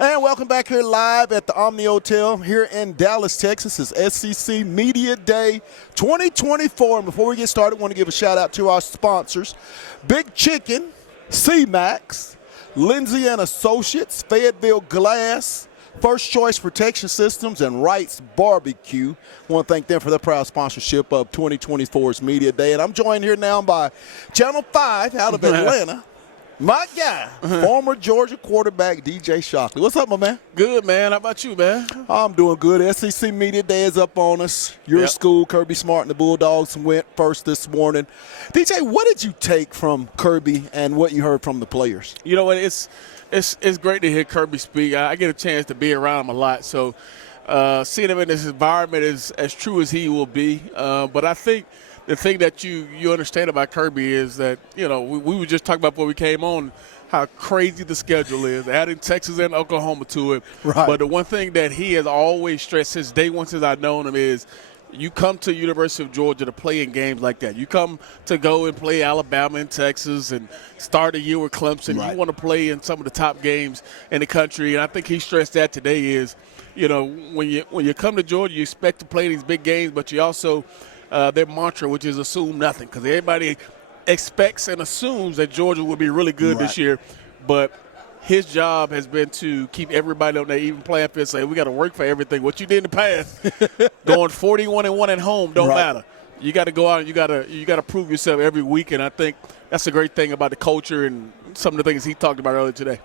And welcome back here live at the Omni Hotel here in Dallas, Texas. It's SEC Media Day 2024. And before we get started, I want to give a shout out to our sponsors, Big Chicken, C-Max, Lindsay and Associates, Fayetteville Glass, First Choice Protection Systems, and Wright's Barbecue. I want to thank them for their proud sponsorship of 2024's Media Day. And I'm joined here now by Channel 5 out of Atlanta. My guy, former Georgia quarterback DJ Shockley. What's up, my man? Good, man. How about you, man? I'm doing good. SEC Media Day is up on us. Your school, Kirby Smart and the Bulldogs went first this morning. DJ, what did you take from Kirby and what you heard from the players? You know what? It's great to hear Kirby speak. I get a chance to be around him a lot, so seeing him in this environment is as true as he will be. But I think the thing that you understand about Kirby is that, you know, we were just talking about before we came on how crazy the schedule is, adding Texas and Oklahoma to it. Right. But the one thing that he has always stressed since day one, since I've known him, is you come to University of Georgia to play in games like that. You come to go and play Alabama and Texas and start a year with Clemson. Right. You want to play in some of the top games in the country. And I think he stressed that today is, you know, when you come to Georgia, you expect to play these big games, but you also their mantra, which is assume nothing, because everybody expects and assumes that Georgia will be really good this year. But his job has been to keep everybody on their even playing field, say we got to work for everything. What you did in the past, going 41-1 at home don't matter. You got to go out and you got to prove yourself every week, and I think that's a great thing about the culture and some of the things he talked about earlier today.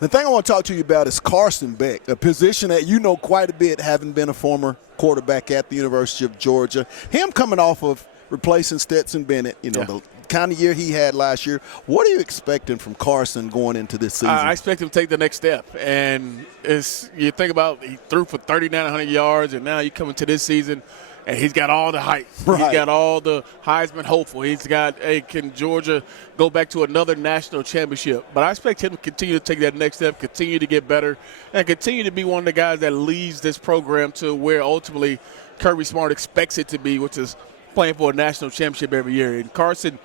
The thing I want to talk to you about is Carson Beck, a position that you know quite a bit, having been a former quarterback at the University of Georgia. Him coming off of replacing Stetson Bennett, you know, the kind of year he had last year. What are you expecting from Carson going into this season? I expect him to take the next step. And you think about he threw for 3,900 yards, and now you come into this season, and he's got all the hype. Right. He's got all the Heisman hopeful. He's got, hey, can Georgia go back to another national championship? But I expect him to continue to take that next step, continue to get better, and continue to be one of the guys that leads this program to where ultimately Kirby Smart expects it to be, which is playing for a national championship every year. And Carson,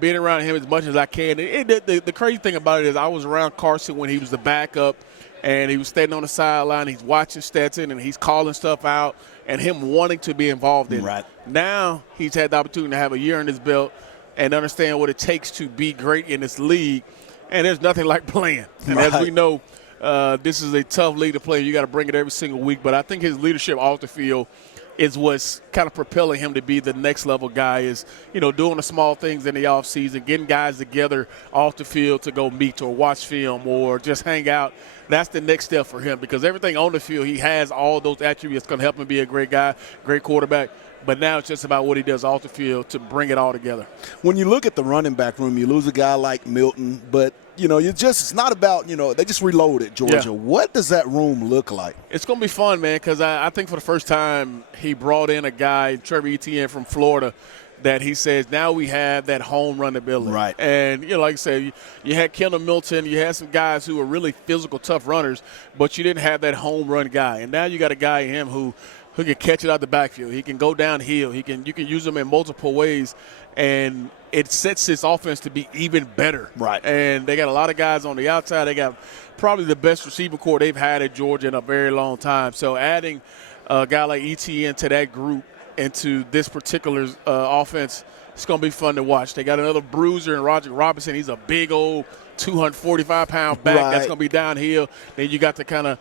being around him as much as I can. The crazy thing about it is I was around Carson when he was the backup, and he was standing on the sideline. He's watching Stetson, and he's calling stuff out, and him wanting to be involved in it. Now he's had the opportunity to have a year in his belt and understand what it takes to be great in this league, and there's nothing like playing. And as we know, this is a tough league to play. You got to bring it every single week, but I think his leadership off the field is what's kind of propelling him to be the next level guy, is, you know, doing the small things in the offseason, getting guys together off the field to go meet or watch film or just hang out. That's the next step for him, because everything on the field, he has all those attributes going to help him be a great guy, great quarterback. But now it's just about what he does off the field to bring it all together. When you look at the running back room, you lose a guy like Milton, but, you know, it's not about, you know, they just reloaded Georgia. Yeah. What does that room look like? It's going to be fun, man, because I think for the first time he brought in a guy, Trevor Etienne from Florida, that he says now we have that home run ability. Right. And, you know, like I said, you had Kendall Milton, you had some guys who were really physical, tough runners, but you didn't have that home run guy. And now you got a guy in him who can catch it out the backfield. He can go downhill. You can use him in multiple ways, and it sets his offense to be even better. Right. And they got a lot of guys on the outside. They got probably the best receiver core they've had at Georgia in a very long time. So adding a guy like ETN to that group, into this particular offense, it's going to be fun to watch. They got another bruiser in Roger Robinson. He's a big old 245-pound back. That's going to be downhill. Then you got the kind of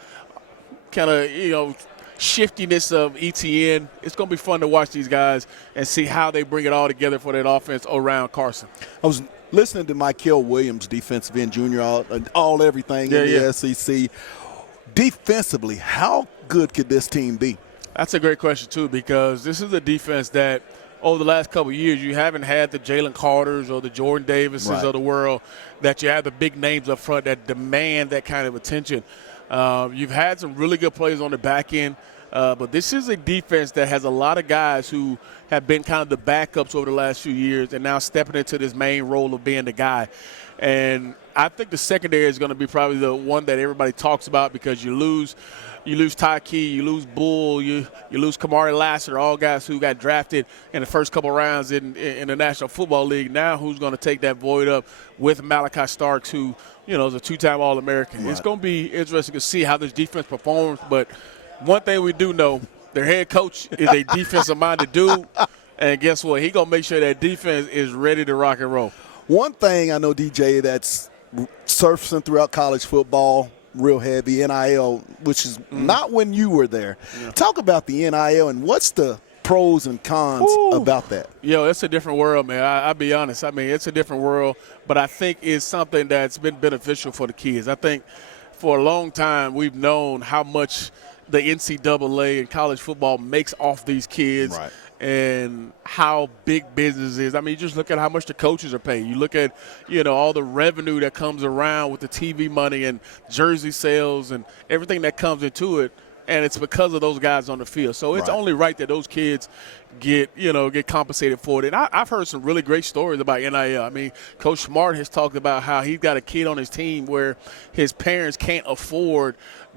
you know, shiftiness of ETN. It's going to be fun to watch these guys and see how they bring it all together for that offense around Carson. I was listening to Michael Williams, defensive end junior, all everything in the SEC. Defensively, how good could this team be? That's a great question, too, because this is a defense that over the last couple of years you haven't had the Jalen Carters or the Jordan Davises of the world, that you have the big names up front that demand that kind of attention. You've had some really good players on the back end, but this is a defense that has a lot of guys who have been kind of the backups over the last few years and now stepping into this main role of being the guy. And I think the secondary is going to be probably the one that everybody talks about because you lose Ty Key, you lose Bull, you lose Kamari Lassiter, all guys who got drafted in the first couple rounds in the National Football League. Now who's going to take that void up with Malachi Starks, who, is a two-time All-American. Right. It's going to be interesting to see how this defense performs. But one thing we do know, their head coach is a defensive-minded dude. And guess what? He's going to make sure that defense is ready to rock and roll. One thing I know, DJ, that's surfacing throughout college football, real heavy, NIL, which is not when you were there. Yeah. Talk about the NIL and what's the pros and cons about that? It's a different world, man. I'll be honest. I mean, it's a different world, but I think it's something that's been beneficial for the kids. I think for a long time we've known how much the NCAA and college football makes off these kids. Right. And how big business is. I mean, you just look at how much the coaches are paid. You look at, all the revenue that comes around with the TV money and jersey sales and everything that comes into it. And it's because of those guys on the field. So it's only right that those kids get compensated for it. And I've heard some really great stories about NIL. I mean, Coach Smart has talked about how he's got a kid on his team where his parents can't afford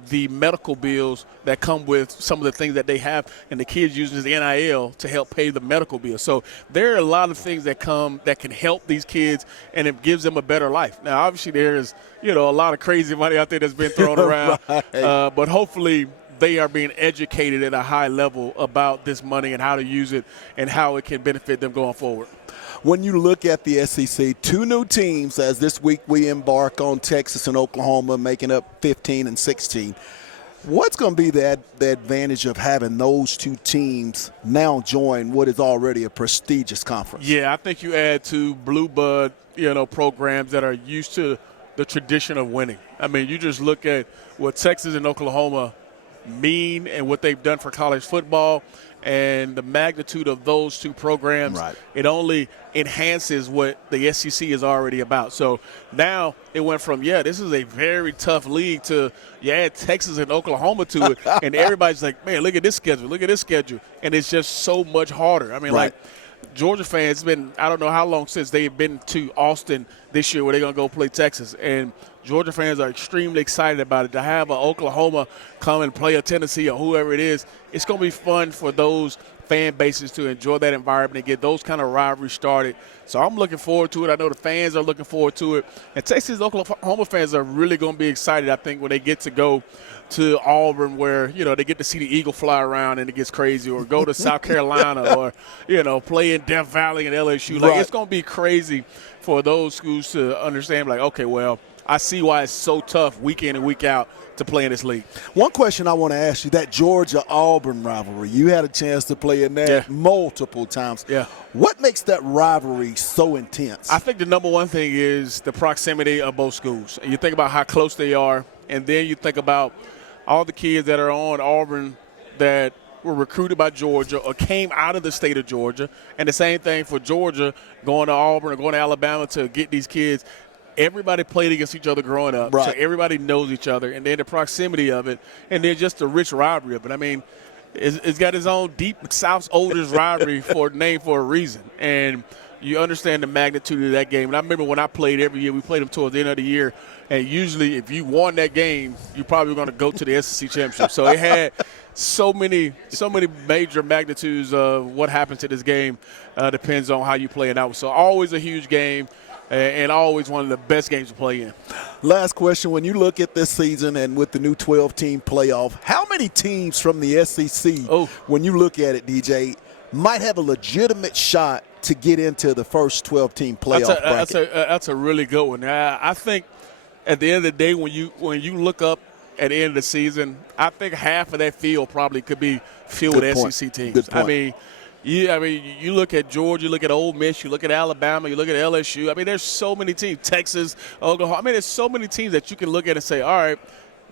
the medical bills that come with some of the things that they have, and the kids using his NIL to help pay the medical bill. So there are a lot of things that can help these kids, and it gives them a better life. Now, obviously, there's a lot of crazy money out there that's been thrown around, but hopefully they are being educated at a high level about this money and how to use it and how it can benefit them going forward. When you look at the SEC, two new teams as this week we embark on Texas and Oklahoma, making up 15 and 16. What's going to be the advantage of having those two teams now join what is already a prestigious conference? Yeah, I think you add two blue blood, programs that are used to the tradition of winning. I mean, you just look at what Texas and Oklahoma mean and what they've done for college football and the magnitude of those two programs. Right. It only enhances what the SEC is already about. So now it went from, this is a very tough league to, add Texas and Oklahoma to it. And everybody's like, man, look at this schedule. And it's just so much harder. I mean, like Georgia fans, it's been, I don't know how long since they've been to Austin this year where they're going to go play Texas. And Georgia fans are extremely excited about it. To have an Oklahoma come and play a Tennessee or whoever it is, it's going to be fun for those fan bases to enjoy that environment and get those kind of rivalries started. So I'm looking forward to it. I know the fans are looking forward to it. And Texas and Oklahoma fans are really going to be excited, I think, when they get to go to Auburn where, they get to see the eagle fly around and it gets crazy, or go to South Carolina or, play in Death Valley and LSU. Like, it's going to be crazy for those schools to understand, like, okay, well, I see why it's so tough week in and week out to play in this league. One question I want to ask you, that Georgia-Auburn rivalry, you had a chance to play in that multiple times. Yeah. What makes that rivalry so intense? I think the number one thing is the proximity of both schools. You think about how close they are, and then you think about all the kids that are on Auburn that were recruited by Georgia or came out of the state of Georgia, and the same thing for Georgia going to Auburn or going to Alabama to get these kids. Everybody played against each other growing up, so everybody knows each other, and then the proximity of it, and then just the rich rivalry of it. I mean, it's got its own deep South's oldest rivalry named for a reason, and you understand the magnitude of that game. And I remember when I played every year, we played them towards the end of the year, and usually if you won that game, you're probably going to go to the SEC championship. So it had so many major magnitudes of what happens to this game. Depends on how you play it out. So always a huge game. And always one of the best games to play in. Last question. When you look at this season and with the new 12-team playoff, how many teams from the SEC, when you look at it, DJ, might have a legitimate shot to get into the first 12-team playoff bracket? That's a really good one. I think at the end of the day, when you look up at the end of the season, I think half of that field probably could be filled with SEC teams. Good point. You look at Georgia, you look at Ole Miss, you look at Alabama, you look at LSU. I mean, there's so many teams, Texas, Oklahoma. I mean, there's so many teams that you can look at and say, all right,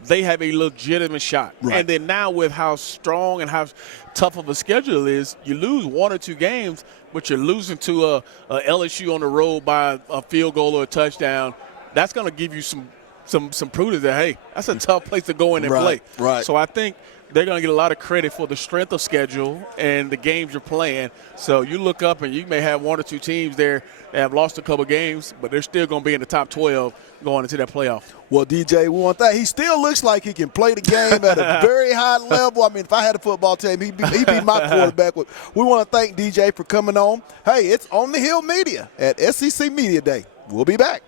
they have a legitimate shot. Right. And then now with how strong and how tough of a schedule it is, you lose one or two games, but you're losing to a LSU on the road by a field goal or a touchdown. That's going to give you some some prudence that, hey, that's a tough place to go in and play. Right. So I think they're going to get a lot of credit for the strength of schedule and the games you're playing. So you look up and you may have one or two teams there that have lost a couple games, but they're still going to be in the top 12 going into that playoff. Well, DJ, we want that. He still looks like he can play the game at a very high level. I mean, if I had a football team, he'd be my quarterback. We want to thank DJ for coming on. Hey, it's On the Hill Media at SEC Media Day. We'll be back.